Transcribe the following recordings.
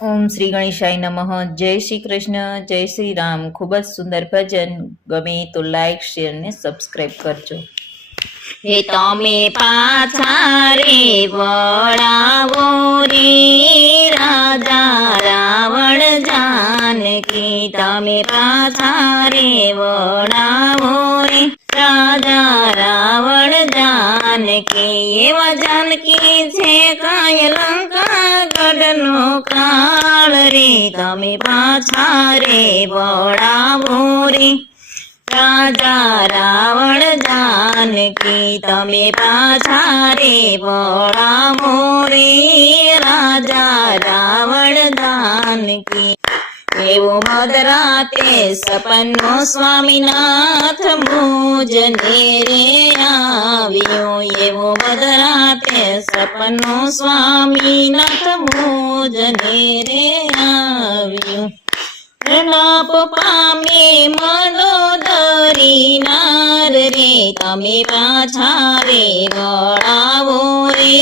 ઓમ શ્રી ગણેશાય નમઃ. જય શ્રી કૃષ્ણ, જય શ્રી રામ. ખૂબ જ સુંદર ભજન. ગમે તો લાઈક શેર ને સબસ્ક્રાઇબ કરજો. હે તમે પાછા રે વળાવો રે રાજા રાવણ જાનકી, તમે પાછા રે વળાવો રે રાજા રાવણ જાનકી. એવા જાનકી છે કાય લંકા ગઢનો કાળ રે, તમે પાછા રે વળાવો રે રાજા રાવણ જાનકી, તમે પાછા રે વળાવો રે રાજા રાવણ જાનકી. એવો મધરાતે સપનો સ્વામીનાથ મુજને રે આવ્યો, એવો મધરાતે સપનો સ્વામીનાથ મુજને રે આવ્યો. પ્રલાપ પામે મનોદરી નાર રે, તમે પાછા રે વળાવો રે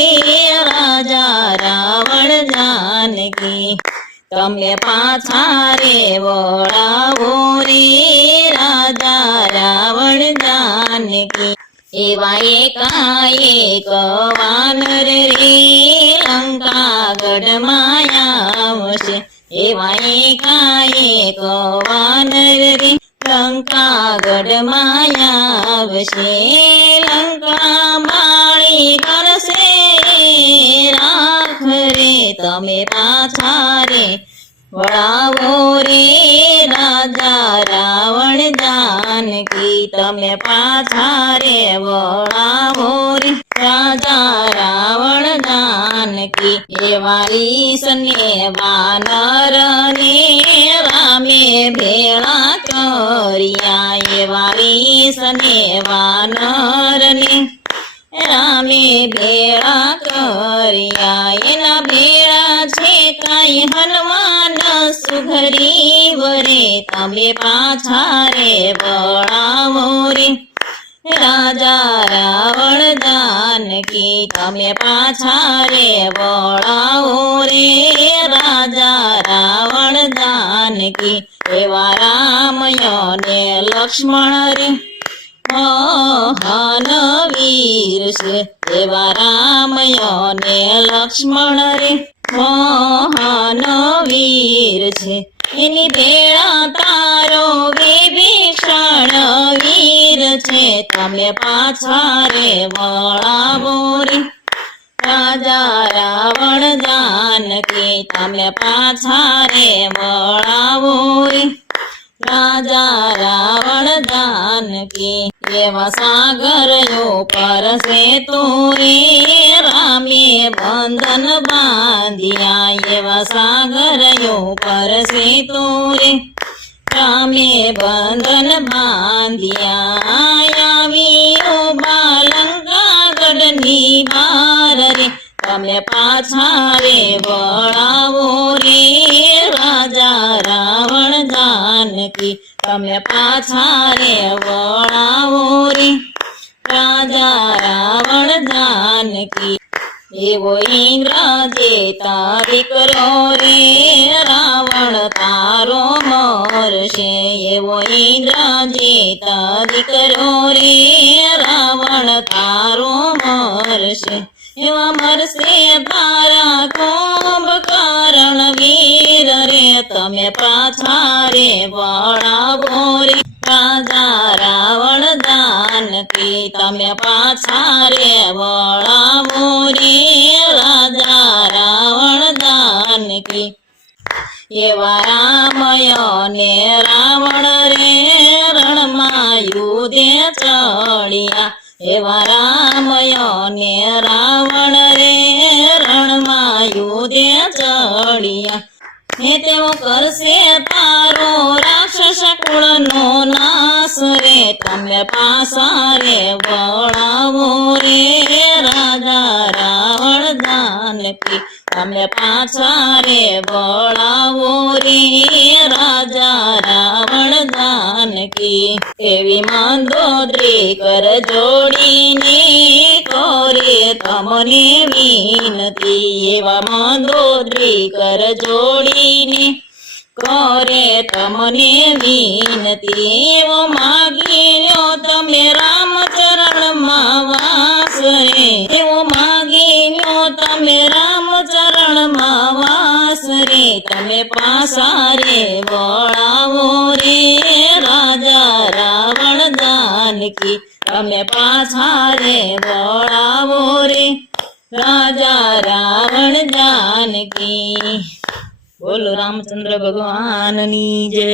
રાજા રાવણ જાનકી, તમે પાછા રે વળાવો રે રાજા રાવણ જાનકી. એવા એકાએક વાનર રે લંકા ગઢમાં આવશે, એવા એકાએક વાનર રે લંકા ગઢમાં આવશે. લંકા માળી કરશે રાખ રે, તમે પાછા રે વળાવો રે રાજા રાવણ જાનકી, તમે પાછા રે વળાવો રે રાજા રાવણ જાનકી. એવા રીસને વાનર ને રામે ભેળા કર્યા, એવા રીસને વાનર ને રામે ભેળા કર્યા. એના ભેળા છે કાંઈ હનુમાન સુઘરીવ રે, તમે પાછા રે વળાવો રે રાજા રાવણ જાનકી, તમે પાછા રે વળાવો રે રાજા રાવણ જાનકી. એવા રામય ને લક્ષ્મણ રે મહાન વીર છે, એવા રામય ને લક્ષ્મણ રે મહાન વીર છે. એની ભેળા તારો વિભીષણ વીર છે, તમે પાછા રે વળાવો રે રાજા રાવણ જાનકી, તમે પાછા રે વળાવો રે રાજા રાવણ જાનકી. એવા સાગરયો પરસે તું રે રામે બંધન બાંધ્યા, એવા સાગરયો પરસે તું રે રામે બંધન બાંધ્યા. આવ્યો બાલંકા ગઢની બાર રે, તમે પાછા રે વળાવો રે રાજા રાવણ જાનકી, તમે પાછા રે વળાવો રે રાજા રાવણ જાનકી. એવો ઇન્દ્ર જે તારી કરો રે રાવણ તારો મરશે, એવો ઇન્દ્ર જે તારી કરો રે રાવણ તારો મરશે. એવા મરશે તારા કુંભકર્ણ વીર રે, તમે પાછા રે વળાવો રે રાજા રાવણ જાનકી, તમે પાછા રે વળાવો રે રાજા રાવણ જાનકી. એવા રામય ને રાવણ રે રણમાં યુધે ચડ્યા, એવા રામય ને રાવણ રે રણમાં યુધે ચડ્યા. હે તેઓ કરશે તારો રાક્ષસ કુળનો નાશ રે, તમે પાછા રે વળાવો રે રાજા રાવણ જાનકી, તમે પાછા રે વળાવો રે રાજા રાવણ જાનકી. એવી મંદોદરી કર જોડીને કરે તમને વિનતી એવા મંદોદરી કર જોડીને કરે તમને વિનતી એવો માગી લ્યો તમે રામચરણમાં વાસ રે એવો માગી લ્યો તમે રામચરણમાં વાસ રે તમે પાસા રે વળાવો રે રાજા રાવણ જાનકી તમે પાછા રે વળાવો રે રાજા રાવણ જાનકી બોલો રામચંદ્ર ભગવાનની જય